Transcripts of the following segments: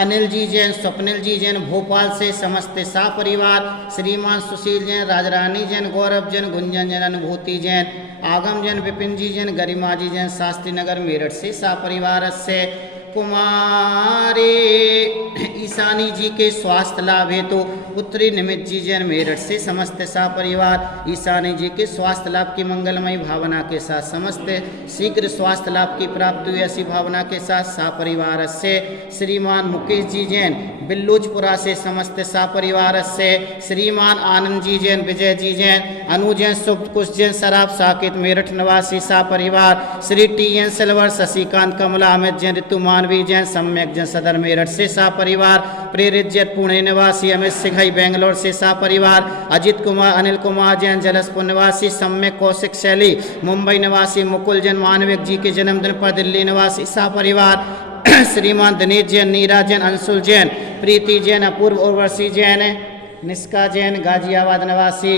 अनिल जी जैन, स्वप्निल जी जैन भोपाल से, समस्त सा परिवार, श्रीमान सुशील जैन, राजरानी जैन, गौरव जैन, गुंजन जैन, अनुभूति जैन, आगम जैन, विपिन जी जैन, गरिमा जी जैन, शास्त्री नगर मेरठ से सा परिवार से, कुमारी ईशानी जी के स्वास्थ्य लाभ हेतु पुत्री निमित जी जैन मेरठ से समस्त सा परिवार, ईशानी जी के स्वास्थ्य लाभ की मंगलमयी भावना के साथ समस्त शीघ्र स्वास्थ्य लाभ की प्राप्ति हुई ऐसी भावना के साथ सा परिवार से, श्रीमान मुकेश जी जैन बिल्लूजपुरा से समस्त सा परिवार से, श्रीमान आनंद जी जैन, विजय जी जैन, अनु जैन, शुभ कुश जैन, शराब साकेत मेरठ निवासी सा परिवार, Shri T N Silver, Shashikant, Kamala, Amit Jain, Ritumaan Manvi Jain सम्यक जैन सदर मेरठ से सा परिवार, प्रेरित जैन पुणे निवासी अमित सिंघई बेंगलोर से सा परिवार, अजित कुमार अनिल कुमार जैन जलसपुर निवासी, सम्यक कौशिक शैली मुंबई निवासी, मुकुल जैन मानविक जी के जन्मदिन पर दिल्ली निवासी सा परिवार, श्रीमान दिनेश जैन, नीरा जैन, अंशुल जैन, प्रीति जैन, अपूर्व उर्वशी जैन, निष्का जैन गाजियाबाद निवासी,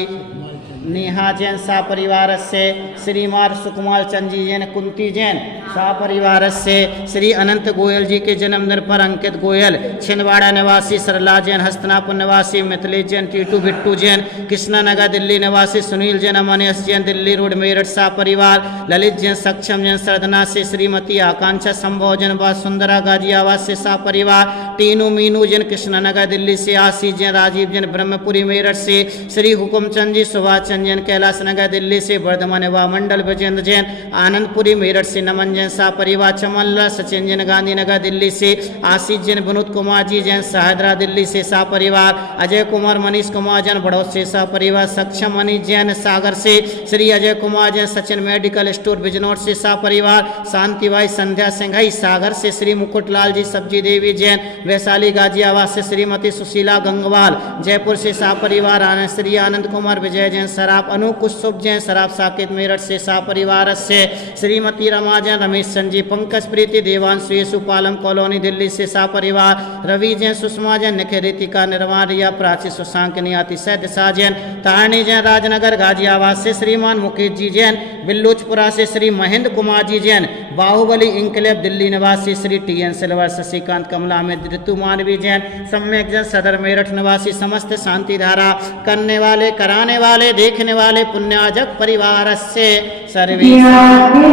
नेहा जैन सा परिवार से, श्रीमान सुकुमार चंद जैन, कुंती जैन सा परिवार से, श्री अनंत गोयल जी के जन्मदिन पर अंकित गोयल छिंदवाड़ा निवासी, सरला जैन हस्तनापुर निवासी, मिथिलेश जैन, टीटू बिट्टू जैन कृष्णानगर दिल्ली निवासी, सुनील जैन अमनियस जैन दिल्ली रोड मेरठ सा परिवार, ललित जैन सक्षम जैन सरदना से, श्रीमती आकांक्षा संभव जैन सुंदरा गाजियाबाद से सा परिवार, टीनू मीनू जैन कृष्णानगर दिल्ली से, आशीष जैन राजीव जैन ब्रह्मपुरी मेरठ से, श्री हुकुमचंद जी सुभाष चंद जैन कैलाश नगर दिल्ली से, वर्धमान युवा मंडल विजेंद्र जैन आनंदपुरी मेरठ से, नमन जैन सा परिवार चमनला, सचिन जैन गांधीनगर दिल्ली से, आशीष जैन विनोद कुमार जी जैन सहदरा दिल्ली से सा परिवार, अजय कुमार मनीष कुमार जैन बड़ौद से सा परिवार, सक्षम मनीष जैन सागर से, श्री अजय कुमार जैन सचिन मेडिकल स्टोर बिजनौर से सा परिवार, शांतिबाई संध्या सिंघई सागर से, श्री मुकुटलाल जी सब्जी देवी जैन वैशाली गाजियाबाद से, श्रीमती सुशीला गंगवाल जयपुर से सा परिवार, श्री आनंद कुमार विजय जैन सराफ, अनु कुशुभ जैन सराफ साकेत मेरठ से सा परिवार से, श्रीमती रमा जैन रमेश संजीव पंकज प्रीति देवांशु येसु पालम कॉलोनी दिल्ली से सा परिवार, रवि जैन सुषमा जैन निखिल रितिका निर्वाण रिया प्राची सुशांक नियाति सैद शाह जैन, तारणी जैन राजनगर गाजियाबाद से, श्रीमान मुकेश जी जैन बिल्लुचपुरा से, श्री महेंद्र कुमार जी जैन बाहुबली इंकलेब दिल्ली निवासी, Shri T N Silver Shashikant Kamala में ऋतु मानवी जैन सम्यक जैन सदर मेरठ निवासी, समस्त शांति धारा करने वाले कराने वाले देखने वाले पुण्याजक परिवार से सर्वे Lord,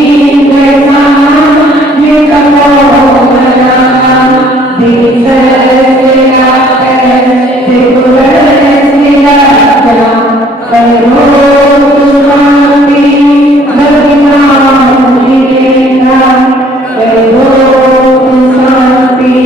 की